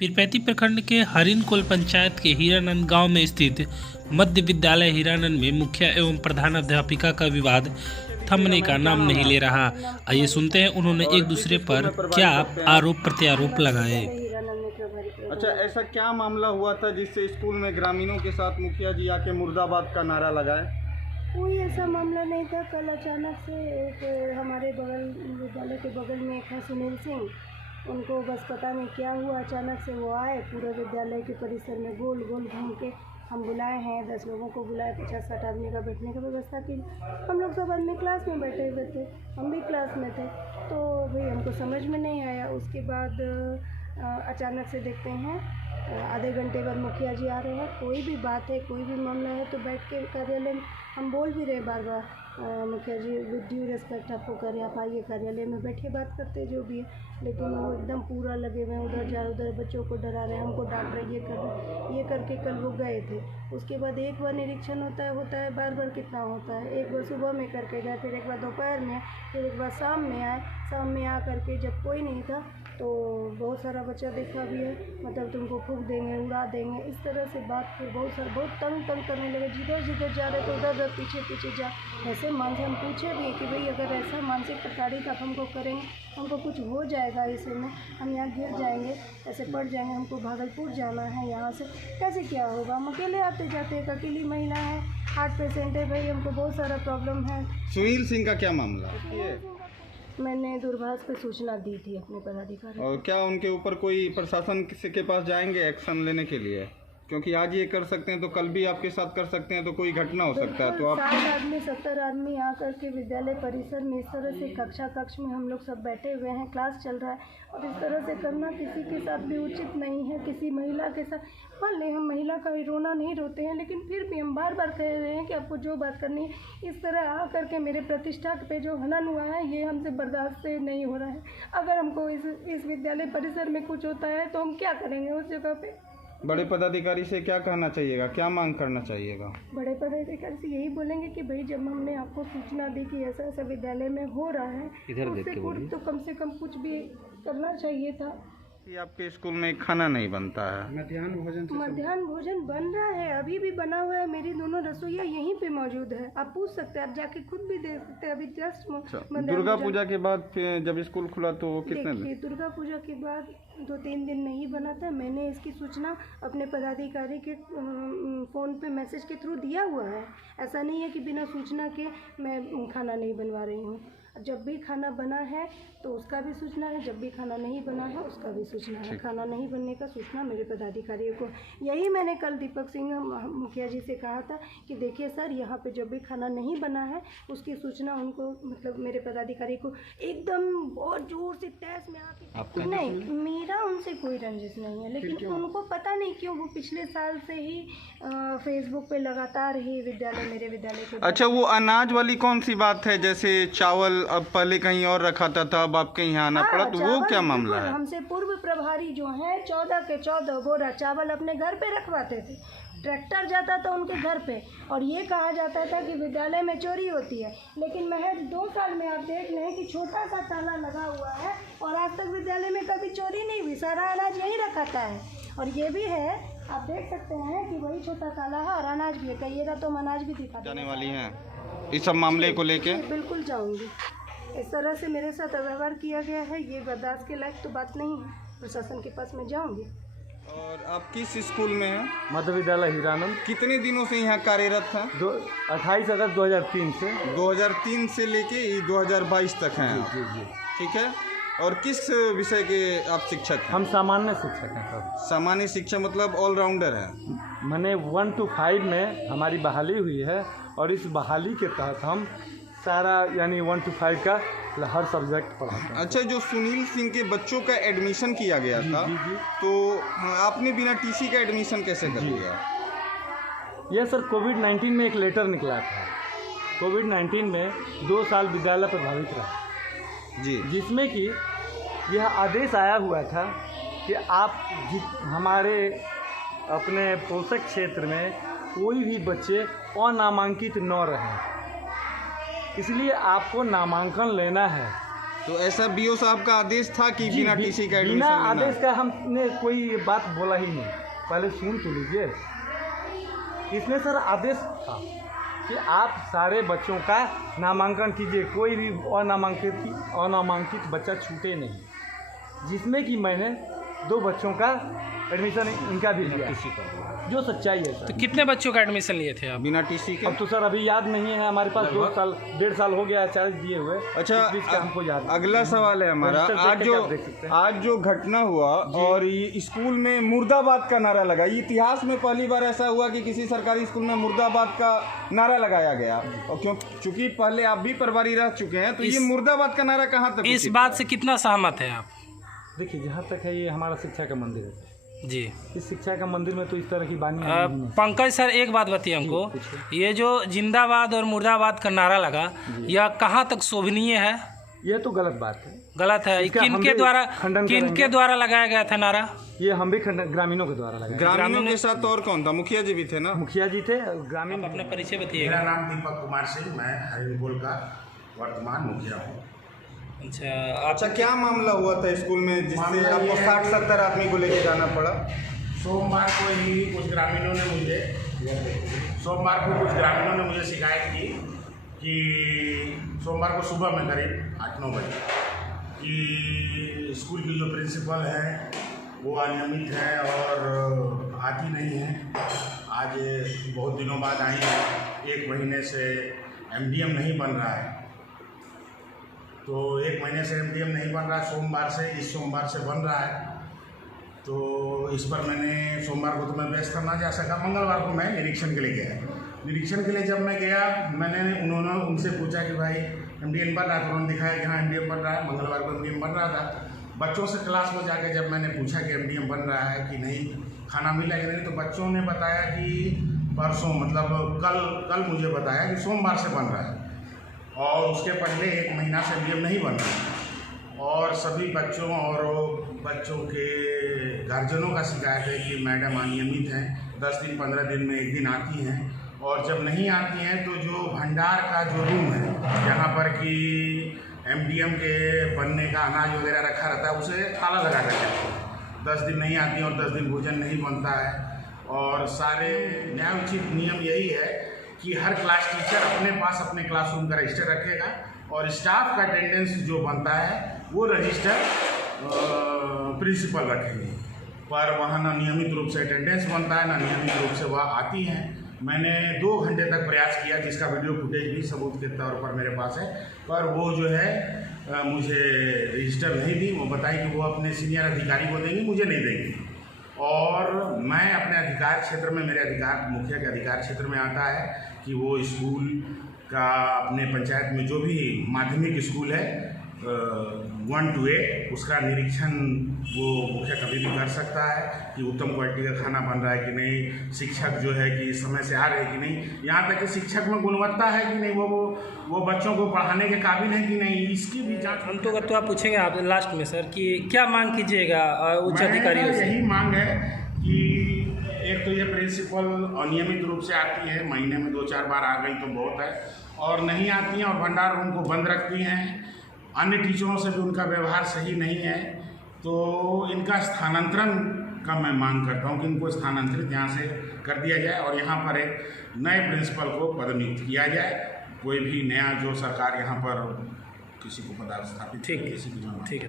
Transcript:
पीरपैंती प्रखंड के हरिनकोल पंचायत के हीरानंद गांव में स्थित मध्य विद्यालय हीरानंद में मुखिया एवं प्रधानाध्यापिका का विवाद थमने का नाम नहीं ले रहा। आइए सुनते हैं उन्होंने एक दूसरे पर क्या आरोप प्रत्यारोप लगाए। अच्छा, ऐसा क्या मामला हुआ था जिससे स्कूल में ग्रामीणों के साथ मुखिया जी आके मुर्दाबाद का नारा लगाए? कोई ऐसा मामला नहीं था। कल अचानक से एक हमारे बगल विद्यालय के बगल में एक है सुनील सिंह, उनको बस पता नहीं क्या हुआ, अचानक से वो आए, पूरे विद्यालय के परिसर में गोल गोल घूम के हम बुलाए हैं, 10 लोगों को बुलाए, 50-60 आदमी का बैठने की व्यवस्था की। हम लोग सब आदमी क्लास में बैठे हुए थे, हम भी क्लास में थे, तो भाई हमको समझ में नहीं आया। उसके बाद अचानक से देखते हैं आधे घंटे बाद मुखिया जी आ रहे हैं। कोई भी बात है, कोई भी मामला है तो बैठ के कार्यालय में हम बोल भी रहे बार बार, मुखिया जी विद ड्यू रिस्पेक्ट आपको करें, आप आइए कार्यालय में बैठिए, बात करते जो भी है। लेकिन वो एकदम पूरा लगे हुए हैं, उधर जा उधर बच्चों को डरा रहे हैं, हमको डांट रहे, ये कर रहे, ये करके कल वो गए थे। उसके बाद एक बार निरीक्षण होता है बार बार कितना होता है, एक बार सुबह में करके गए, फिर एक बार दोपहर में, फिर एक बार शाम में आए। शाम में आ करके जब कोई नहीं था तो बहुत सारा बच्चा देखा भी है, मतलब तुमको फूंक देंगे, उड़ा देंगे, इस तरह से बात फिर बहुत तंग करने लगे। जिधर जा रहे तो उधर पीछे जा। ऐसे मान से हम पूछे भी कि भाई अगर ऐसा मानसिक प्रताड़ित आप हमको करेंगे, हमको कुछ हो जाएगा, ऐसे में हम यहाँ गिर जाएंगे, ऐसे पड़ जाएंगे, हमको भागलपुर जाना है, यहाँ से कैसे क्या होगा? हम अकेले आते जाते, एक अकेली महिला है, हार्ट पेशेंट है, भाई हमको बहुत सारा प्रॉब्लम है। सुनील सिंह का क्या मामला? मैंने दूरभाष पे सूचना दी थी अपने पदाधिकारी। और क्या उनके ऊपर कोई प्रशासन के पास जाएंगे एक्शन लेने के लिए? क्योंकि आज ये कर सकते हैं तो कल भी आपके साथ कर सकते हैं, तो कोई घटना हो सकता है। तो आप 60 आदमी 70 आदमी आकर के विद्यालय परिसर में इस तरह से कक्ष में हम लोग सब बैठे हुए हैं, क्लास चल रहा है, और इस तरह से करना किसी के साथ भी उचित नहीं है। किसी महिला के साथ, मान लें हम महिला का रोना नहीं रोते हैं, लेकिन फिर भी हम बार बार कह रहे हैं कि आपको जो बात करनी है, इस तरह आ करके मेरे प्रतिष्ठा पे जो हनन हुआ है, ये हमसे बर्दाश्त से नहीं हो रहा है। अगर हमको इस विद्यालय परिसर में कुछ होता है तो हम क्या करेंगे उस जगह पे? बड़े पदाधिकारी से क्या कहना चाहिएगा, क्या मांग करना चाहिएगा? बड़े पदाधिकारी से यही बोलेंगे कि भाई जब हमने आपको सूचना दी कि ऐसा ऐसा विद्यालय में हो रहा है, तो उससे पूर्व तो कम से कम कुछ भी करना चाहिए था। कि आपके स्कूल में खाना नहीं बनता है? मध्याह्न भोजन बन रहा है, अभी भी बना हुआ है, मेरी दोनों रसोइया यहीं पे मौजूद है, आप पूछ सकते हैं, आप जाके खुद भी देख सकते हैं। अभी जस्ट दुर्गा पूजा के बाद जब स्कूल खुला तो कितने दिन? दुर्गा पूजा के बाद 2-3 दिन नहीं बना था। मैंने इसकी सूचना अपने पदाधिकारी के फ़ोन पे मैसेज के थ्रू दिया हुआ है। ऐसा नहीं है कि बिना सूचना के मैं खाना नहीं बनवा रही हूँ। जब भी खाना बना है तो उसका भी सूचना है, जब भी खाना नहीं बना है उसका भी सूचना है। खाना नहीं बनने का सूचना मेरे पदाधिकारियों को, यही मैंने कल दीपक सिंह मुखिया जी से कहा था कि देखिए सर, यहाँ पे जब भी खाना नहीं बना है उसकी सूचना उनको, मतलब मेरे पदाधिकारी को एकदम बहुत जोर से तैस में आके। नहीं, मेरा उनसे कोई रंजिश नहीं है, लेकिन उनको पता नहीं क्यों वो पिछले साल से ही फेसबुक पे लगातार ही मेरे विद्यालय के। अच्छा, वो अनाज वाली कौन सी बात है? जैसे चावल अब पहले कहीं और रखा था, अब आपके यहाँ आना पड़ा, तो वो क्या मामला है? हमसे पूर्व प्रभारी जो हैं 14 के 14 बोरा चावल अपने घर पे रखवाते थे, ट्रैक्टर जाता था उनके घर पे, और ये कहा जाता था कि विद्यालय में चोरी होती है। लेकिन महज 2 साल में आप देख लें कि छोटा सा ताला लगा हुआ है और आज तक विद्यालय में कभी चोरी नहीं हुई, सारा अनाज यहीं रखा है। और ये भी है, आप देख सकते हैं कि वही छोटा ताला है और अनाज भी है, कहिएगा तो हम अनाज भी दिखा जाने वाली हैं इस सब मामले को लेके? बिल्कुल जाऊँगी। इस तरह से मेरे साथ अव्यवहार किया गया है, ये बर्दाश्त के लायक तो बात नहीं है, प्रशासन के पास मैं जाऊंगी। और आप किस स्कूल में हैं? मध्य विद्यालय हीरानंद। कितने दिनों से यहाँ कार्यरत हैं? 28 अगस्त 2003 से। 2003 से लेके 2022 तक हैं। जी। ठीक है। और किस विषय के आप शिक्षक हैं? हम सामान्य शिक्षक हैं सर। सामान्य शिक्षा मतलब ऑलराउंडर है? मैंने 1 to 5 में हमारी बहाली हुई है, और इस बहाली के तहत हम सारा यानी 1 to 5 का हर सब्जेक्ट पढ़ाते हैं। अच्छा, जो सुनील सिंह के बच्चों का एडमिशन किया गया था, जी। तो आपने बिना टीसी का एडमिशन कैसे कर लिया? यह सर कोविड-19 में एक लेटर निकला था। कोविड-19 में 2 साल विद्यालय प्रभावित रहा जी, जिसमें कि यह आदेश आया हुआ था कि आप हमारे अपने पोषक क्षेत्र में कोई भी बच्चे अनामांकित न रहें, इसलिए आपको नामांकन लेना है तो ऐसा बीओ साहब का आदेश था कि जी, बिना टीसी का बिना एडमिशन आदेश लेना? का हमने कोई बात बोला ही नहीं। पहले सुन तो लीजिए, इसमें सर आदेश था कि आप सारे बच्चों का नामांकन कीजिए, कोई भी अनामांकित बच्चा छूटे नहीं, जिसमें कि मैंने 2 बच्चों का एडमिशन इनका भी लिया, जो सच्चाई है तो सर। कितने बच्चों का एडमिशन लिए थे आप? बिना टीसी के? अब तो सर अभी याद नहीं है, हमारे पास 2 साल 1.5 साल हो गया है चार्ज दिए हुए। अच्छा, इस बीच का हमको याद नहीं। अगला सवाल है हमारा। रजिस्टर आज चेक जो करके आप देख सकते हैं। आज जो घटना हुआ और ये स्कूल में मुर्दाबाद का नारा लगा, ये इतिहास में पहली बार ऐसा हुआ कि किसी सरकारी स्कूल में मुर्दाबाद का नारा लगाया गया। और चूंकि पहले आप भी प्रभारी रह चुके हैं, तो ये मुर्दाबाद का नारा कहाँ तक इस उचित बात है? से कितना सहमत है आप? देखिए, जहाँ तक है ये हमारा शिक्षा का मंदिर है। जी। इस शिक्षा का मंदिर में तो इस तरह की बानी नहीं है। पंकज सर, एक बात बताइए हमको, ये जो जिंदाबाद और मुर्दाबाद का नारा लगा, यह कहाँ तक शोभनीय है? ये तो गलत बात है। गलत है। इसका हम किनके भी द्वारा खंडन किनके करेंगे। द्वारा लगाया गया था नारा? ये हम भी ग्रामीणों के द्वारा लगाए। ग्रामीणों के साथ और कौन था? मुखिया जी भी थे ना? मुखिया जी थे, ग्रामीण। अपना परिचय बताइएगा। मेरा नाम दीपक कुमार सिंह, मैं हरिनकोल का वर्तमान मुखिया हूँ। अच्छा, क्या मामला हुआ था स्कूल में जिससे आपको 60-70 आदमी को लेके जाना पड़ा? सोमवार को कुछ ग्रामीणों ने मुझे शिकायत की कि सोमवार को सुबह में करीब 8-9 बजे कि स्कूल की जो प्रिंसिपल है वो अनियमित है और आती नहीं है। आज बहुत दिनों बाद आई है, 1 महीने से एमडीएम नहीं बन रहा है। तो 1 महीने से एमडीएम नहीं बन रहा है, इस सोमवार से बन रहा है। तो इस पर मैंने सोमवार को तो मैं व्यस्त करना जा सका, मंगलवार को मैं निरीक्षण के लिए गया। निरीक्षण के लिए जब मैं गया, उन्होंने उनसे पूछा कि भाई एमडीएम बन रहा है, तो उन्होंने दिखाया कि हाँ एमडीएम बन रहा है। मंगलवार को एमडीएम बन रहा था। बच्चों से क्लास में जाके जब मैंने पूछा कि एमडीएम बन रहा है कि नहीं, खाना मिला कि नहीं, तो बच्चों ने बताया कि परसों, मतलब कल मुझे बताया कि सोमवार से बन रहा है और उसके पहले 1 महीना से एमडीएम नहीं बन रहा है। और सभी बच्चों और बच्चों के गार्जियनों का शिकायत है कि मैडम अनियमित हैं, 10 दिन 15 दिन में 1 दिन आती हैं, और जब नहीं आती हैं तो जो भंडार का जो रूम है जहाँ पर कि एमडीएम के बनने का अनाज वगैरह रखा रहता है, उसे ताला लगा कर जाते हैं। 10 दिन नहीं आती हैं और 10 दिन भोजन नहीं बनता है। और सारे न्यायोचित नियम यही है कि हर क्लास टीचर अपने पास अपने क्लासरूम का रजिस्टर रखेगा और स्टाफ का अटेंडेंस जो बनता है वो रजिस्टर प्रिंसिपल रखेंगे। पर वहाँ ना नियमित रूप से अटेंडेंस बनता है, ना नियमित रूप से वह आती हैं। मैंने 2 घंटे तक प्रयास किया, जिसका वीडियो फुटेज भी सबूत के तौर पर मेरे पास है, पर वो जो है मुझे रजिस्टर नहीं दी। वो बताई कि वो अपने सीनियर अधिकारी को देंगी, मुझे नहीं देंगी। और मैं अपने अधिकार क्षेत्र में, मेरे अधिकार मुखिया के अधिकार क्षेत्र में आता है कि वो स्कूल का अपने पंचायत में जो भी माध्यमिक स्कूल है 1 to 8 उसका निरीक्षण वो मुखिया कभी भी कर सकता है कि उत्तम क्वालिटी का खाना बन रहा है कि नहीं, शिक्षक जो है कि समय से आ रहे हैं कि नहीं, यहाँ तक कि शिक्षक में गुणवत्ता है कि नहीं, वो बच्चों को पढ़ाने के काबिल है कि नहीं, इसकी भी जांच। अंतोगत तो आप पूछेंगे आप लास्ट में सर कि क्या मांग कीजिएगा उच्च अधिकारियों से? यही मांग है कि एक तो ये प्रिंसिपल अनियमित रूप से आती है, महीने में 2-4 बार आ गई तो बहुत है, और नहीं आती हैं और भंडार रूम को बंद रखती हैं। अन्य टीचरों से भी उनका व्यवहार सही नहीं है। तो इनका स्थानांतरण का मैं मांग करता हूँ कि इनको स्थानांतरित यहाँ से कर दिया जाए और यहाँ पर एक नए प्रिंसिपल को पदनियुक्त किया जाए। कोई भी नया जो सरकार यहाँ पर किसी को पदस्थापित, ठीक है।